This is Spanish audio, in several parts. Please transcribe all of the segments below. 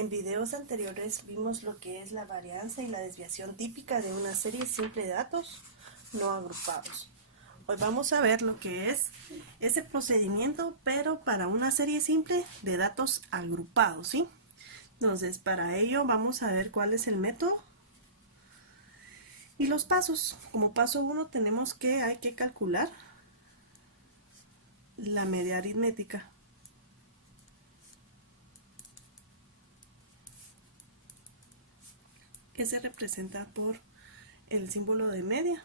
En videos anteriores vimos lo que es la varianza y la desviación típica de una serie simple de datos no agrupados. Hoy vamos a ver lo que es ese procedimiento, pero para una serie simple de datos agrupados, ¿sí? Entonces, para ello vamos a ver cuál es el método y los pasos. Como paso 1 tenemos que hay que calcular la media aritmética. Que se representa por el símbolo de media,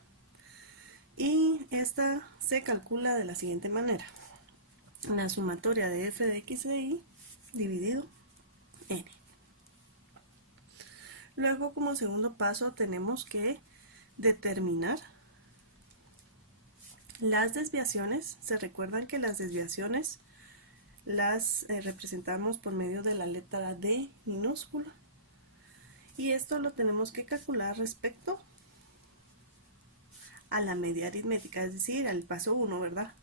y esta se calcula de la siguiente manera: la sumatoria de f de x de y dividido n. Luego, como segundo paso, tenemos que determinar las desviaciones. Se recuerdan que las desviaciones las representamos por medio de la letra D minúscula, y esto lo tenemos que calcular respecto a la media aritmética, es decir, al paso 1, ¿verdad?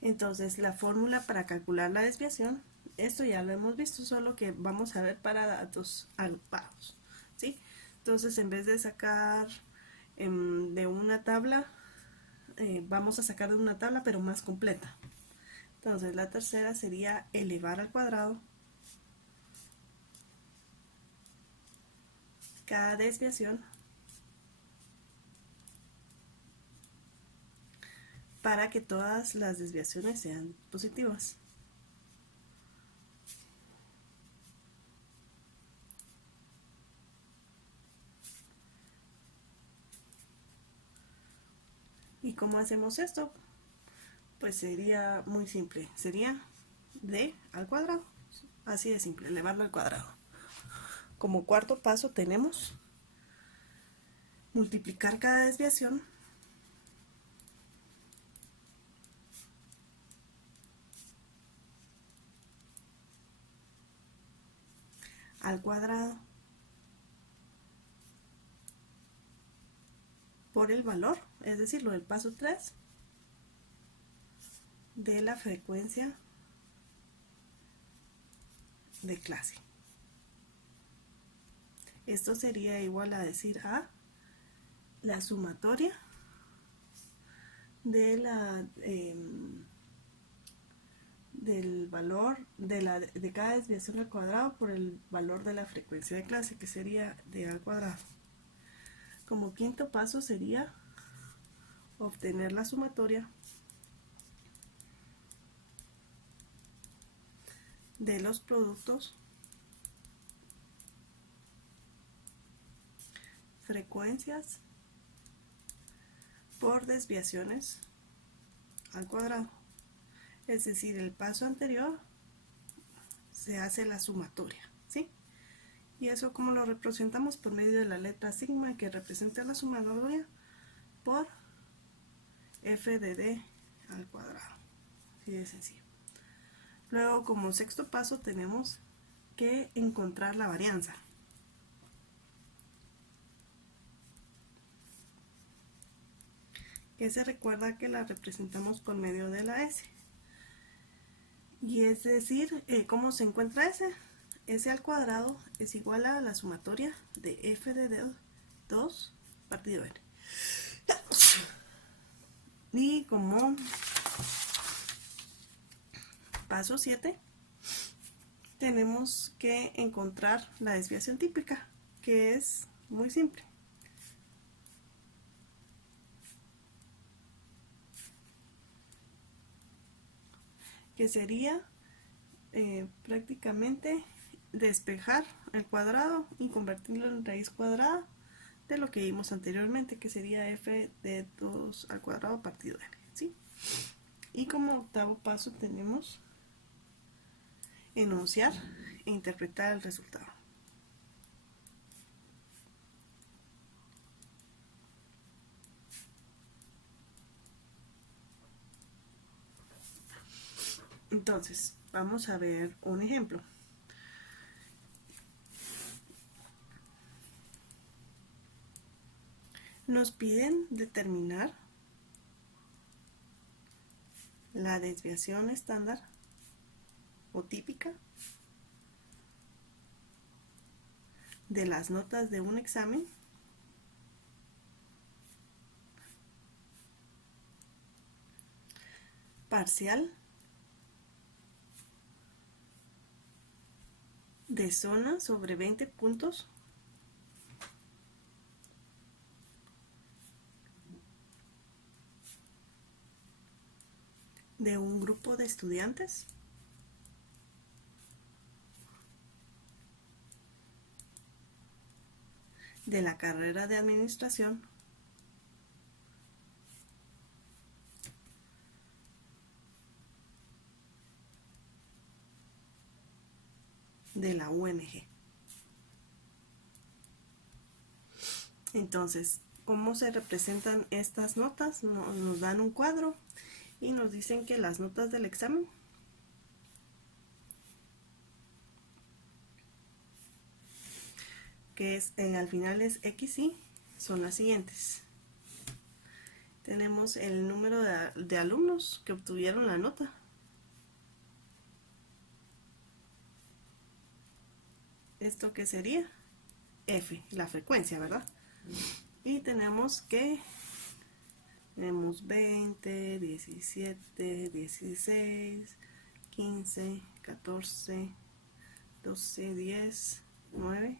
Entonces, la fórmula para calcular la desviación, esto ya lo hemos visto, solo que vamos a ver para datos agrupados, ¿sí? Entonces, en vez de sacar de una tabla, vamos a sacar de una tabla, pero más completa. Entonces, la tercera sería elevar al cuadrado cada desviación para que todas las desviaciones sean positivas. ¿Y cómo hacemos esto? Pues sería muy simple, sería d al cuadrado, así de simple, elevarlo al cuadrado. Como cuarto paso tenemos multiplicar cada desviación al cuadrado por el valor, es decir, lo del paso 3 de la frecuencia de clase. Esto sería igual a decir a la sumatoria de del valor de cada desviación al cuadrado por el valor de la frecuencia de clase, que sería d al cuadrado. Como quinto paso sería obtener la sumatoria de los productos frecuencias por desviaciones al cuadrado. Es decir, el paso anterior se hace la sumatoria, ¿sí? Y eso, como lo representamos, por medio de la letra sigma, que representa la sumatoria por f de d al cuadrado. Así de sencillo. Luego, como sexto paso, tenemos que encontrar la varianza. Que se recuerda que la representamos por medio de la s. Y es decir, ¿cómo se encuentra s? S al cuadrado es igual a la sumatoria de f de 2 partido n. Y como paso 7, tenemos que encontrar la desviación típica, que es muy simple. Que sería prácticamente despejar el cuadrado y convertirlo en raíz cuadrada de lo que vimos anteriormente, que sería f de 2 al cuadrado partido n, ¿sí? Y como octavo paso tenemos enunciar e interpretar el resultado. Entonces, vamos a ver un ejemplo. Nos piden determinar la desviación estándar o típica de las notas de un examen parcial de zona sobre 20 puntos de un grupo de estudiantes de la carrera de administración de la UNG. Entonces, ¿cómo se representan estas notas? Nos dan un cuadro y nos dicen que las notas del examen que es al final es XY, son las siguientes. Tenemos el número de alumnos que obtuvieron la nota. ¿Esto qué sería? F, la frecuencia, ¿verdad? Y tenemos 20, 17, 16, 15, 14, 12, 10, 9,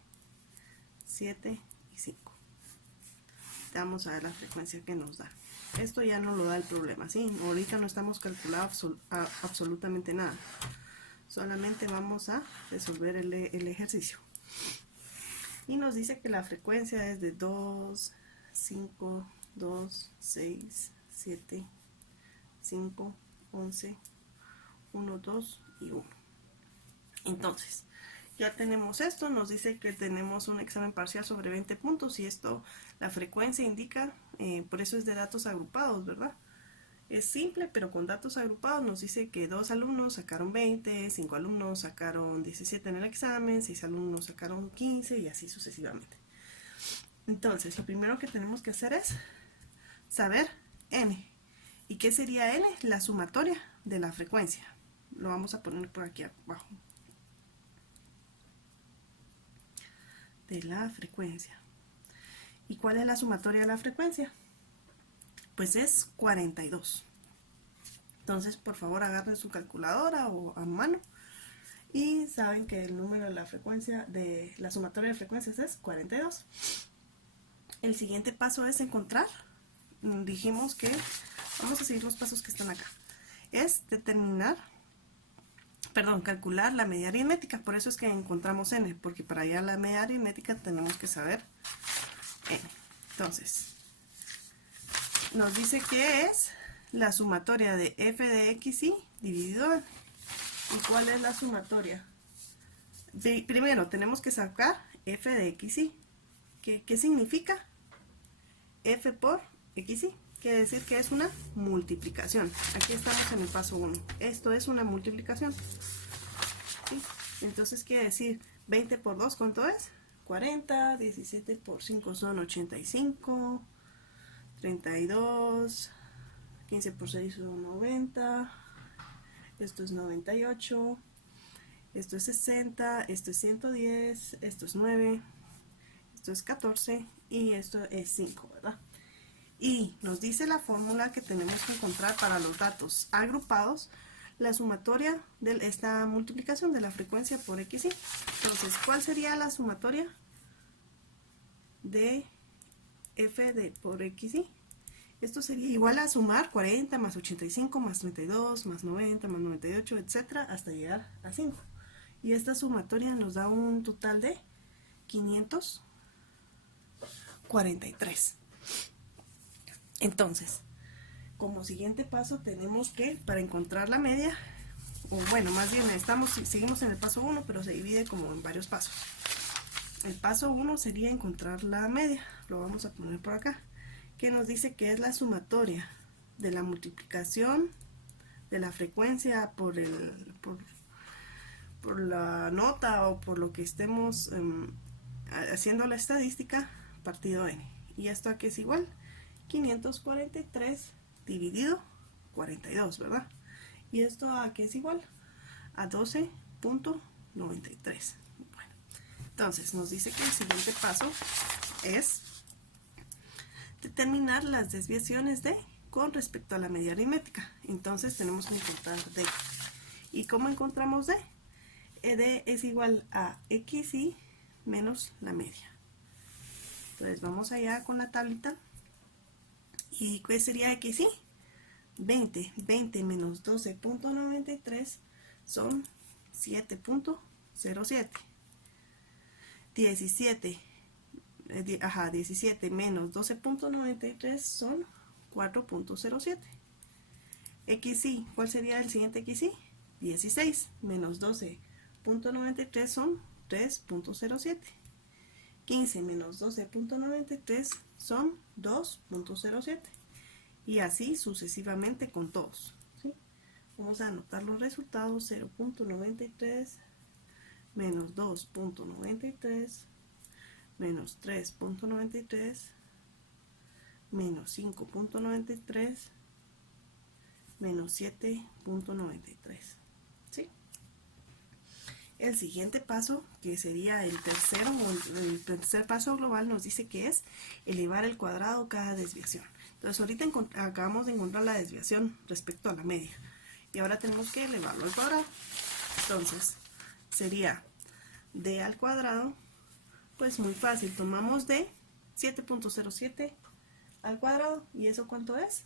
7 y 5. Vamos a ver la frecuencia que nos da. Esto ya no lo da el problema, ¿sí? Ahorita no estamos calculando absolutamente nada. Solamente vamos a resolver el ejercicio. Y nos dice que la frecuencia es de 2, 5, 2, 6, 7, 5, 11, 1, 2 y 1. Entonces, ya tenemos esto, nos dice que tenemos un examen parcial sobre 20 puntos y esto, la frecuencia indica, por eso es de datos agrupados, ¿verdad? Es simple, pero con datos agrupados nos dice que 2 alumnos sacaron 20, 5 alumnos sacaron 17 en el examen, 6 alumnos sacaron 15 y así sucesivamente. Entonces, lo primero que tenemos que hacer es saber n. ¿Y qué sería n? La sumatoria de la frecuencia. Lo vamos a poner por aquí abajo. De la frecuencia. ¿Y cuál es la sumatoria de la frecuencia? Pues es 42. Entonces, por favor, agarren su calculadora o a mano y saben que el número de la frecuencia de la sumatoria de frecuencias es 42. El siguiente paso es encontrar. Dijimos que vamos a seguir los pasos que están acá. Es calcular la media aritmética. Por eso es que encontramos n, porque para hallar la media aritmética tenemos que saber n. Entonces, nos dice que es la sumatoria de f de xy dividido n. ¿Y cuál es la sumatoria? Primero tenemos que sacar f de xy. ¿Qué significa? F por xy. Quiere decir que es una multiplicación. Aquí estamos en el paso 1. Esto es una multiplicación. ¿Sí? Entonces quiere decir 20 por 2, ¿cuánto es? 40, 17 por 5 son 85, 32, 15 por 6 son 90, esto es 98, esto es 60, esto es 110, esto es 9, esto es 14 y esto es 5, ¿verdad? Y nos dice la fórmula que tenemos que encontrar para los datos agrupados, la sumatoria de esta multiplicación de la frecuencia por xy. Entonces, ¿cuál sería la sumatoria de f por xy? Esto sería igual a sumar 40 más 85 más 32 más 90 más 98, etcétera, hasta llegar a 5. Y esta sumatoria nos da un total de 543. Entonces, como siguiente paso tenemos que, para encontrar la media, o bueno, más bien seguimos en el paso 1, pero se divide como en varios pasos. El paso 1 sería encontrar la media, lo vamos a poner por acá, que nos dice que es la sumatoria de la multiplicación de la frecuencia por la nota o por lo que estemos haciendo la estadística partido n. ¿Y esto a qué es igual? 543 dividido 42, ¿verdad? ¿Y esto a qué es igual? A 12.93. Bueno, entonces nos dice que el siguiente paso es determinar las desviaciones de con respecto a la media aritmética. Entonces tenemos que encontrar D. ¿Y cómo encontramos D? D es igual a XY menos la media. Entonces vamos allá con la tablita. ¿Y qué sería XY? 20. 20 menos 12.93 son 7.07. 17 menos 12.93 son 4.07. XY, ¿cuál sería el siguiente XY? 16 menos 12.93 son 3.07. 15 menos 12.93 son 2.07. Y así sucesivamente con todos, ¿sí? Vamos a anotar los resultados: 0.93 menos 2.93 menos 3.93 menos 5.93 menos 7.93, ¿sí? El siguiente paso, que sería el tercer paso global, nos dice que es elevar al cuadrado cada desviación. Entonces ahorita acabamos de encontrar la desviación respecto a la media y ahora tenemos que elevarlo al cuadrado. Entonces sería d al cuadrado, pues muy fácil, tomamos d 7.07 al cuadrado, y eso ¿cuánto es?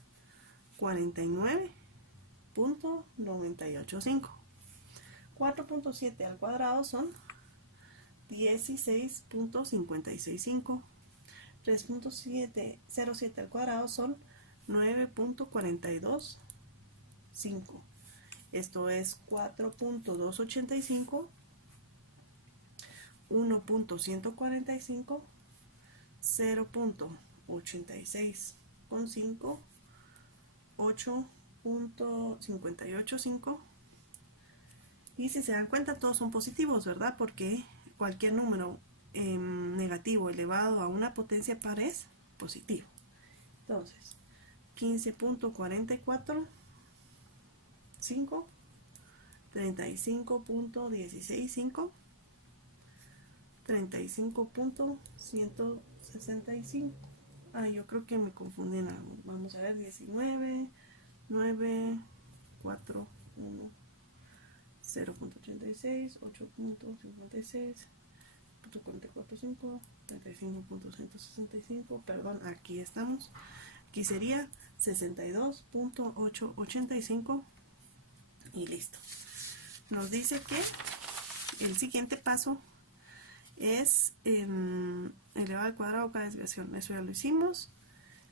49.985. 4.7 al cuadrado son 16.565. 3.07 al cuadrado son 9.425. Esto es 4.285, 1.145, 0.865, 8.585. Y si se dan cuenta, todos son positivos, ¿verdad? Porque cualquier número negativo elevado a una potencia par es positivo. Entonces, 15.44, 5, 35.165, 35.165. Yo creo que me confundí en algo. Vamos a ver: 19, 9, 4, 1, 0.86, 8.56, 44.5, 35.165, perdón, aquí estamos. Aquí sería 62.885 y listo. Nos dice que el siguiente paso es elevar al cuadrado cada desviación. Eso ya lo hicimos.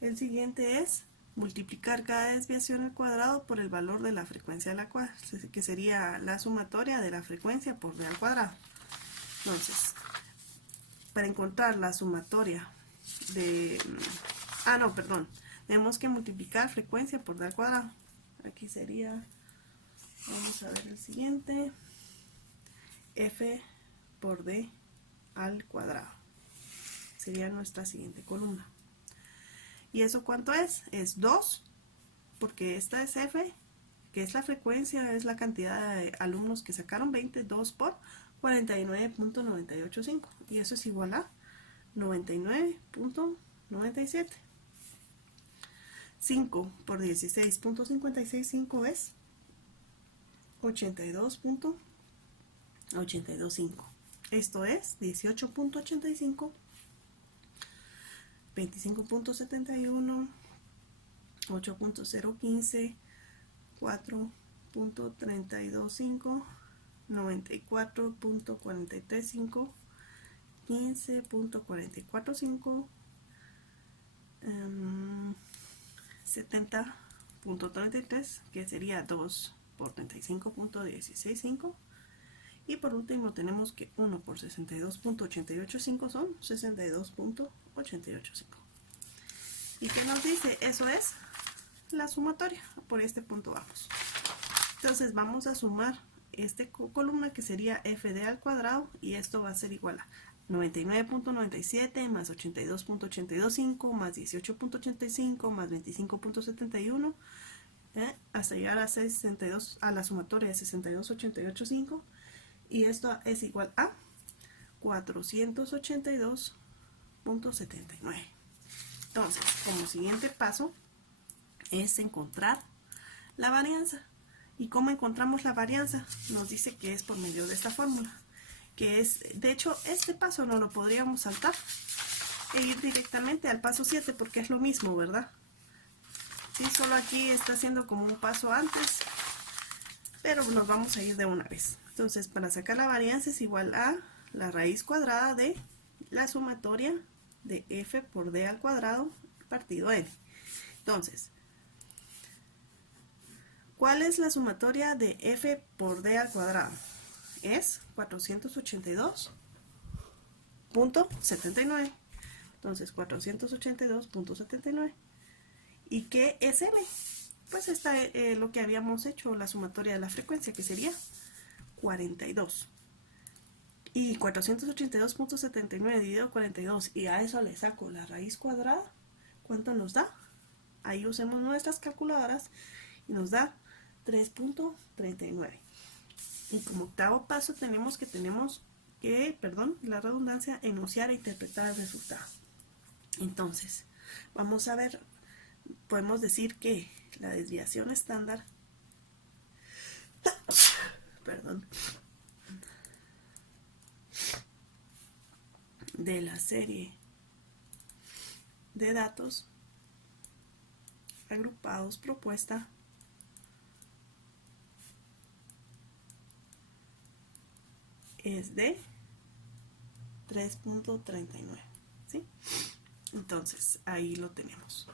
El siguiente es multiplicar cada desviación al cuadrado por el valor de la frecuencia de la cual, que sería la sumatoria de la frecuencia por d al cuadrado. Entonces, para encontrar la sumatoria de... tenemos que multiplicar frecuencia por d al cuadrado. Aquí sería, vamos a ver el siguiente, f por d al cuadrado. Sería nuestra siguiente columna. ¿Y eso cuánto es? Es 2, porque esta es f, que es la frecuencia, es la cantidad de alumnos que sacaron 20, 2 por 49.985, y eso es igual a 99.97. 5 por 16.565 es 82.825. Esto es 18.85, 25.71, 8.015, 4.325, 94.435, 15.445, 70.33, que sería 2 por 35.165. Y por último tenemos que 1 por 62.885 son 62.885. ¿Y qué nos dice? Eso es la sumatoria. Por este punto vamos. Entonces vamos a sumar esta columna, que sería fd al cuadrado, y esto va a ser igual a 99.97 más 82.825 más 18.85 más 25.71 hasta llegar a 62, a la sumatoria de 62,885, y esto es igual a 482,79. Entonces, como siguiente paso es encontrar la varianza. ¿Y cómo encontramos la varianza? Nos dice que es por medio de esta fórmula, que es, de hecho, este paso no lo podríamos saltar e ir directamente al paso 7, porque es lo mismo, ¿verdad? Sí, solo aquí está haciendo como un paso antes, pero nos vamos a ir de una vez. Entonces, para sacar la varianza es igual a la raíz cuadrada de la sumatoria de f por d al cuadrado partido n. Entonces, ¿cuál es la sumatoria de f por d al cuadrado? Es 482,79. Entonces, 482,79. ¿Y qué es m? Pues está lo que habíamos hecho, la sumatoria de la frecuencia, que sería 42. Y 482,79 dividido 42, y a eso le saco la raíz cuadrada, ¿cuánto nos da? Ahí usemos nuestras calculadoras y nos da 3,39. Y como octavo paso tenemos que, perdón, la redundancia, enunciar e interpretar el resultado. Entonces, vamos a ver, podemos decir que la desviación estándar, perdón, de la serie de datos agrupados propuesta es de 3,39, ¿sí? Entonces, ahí lo tenemos.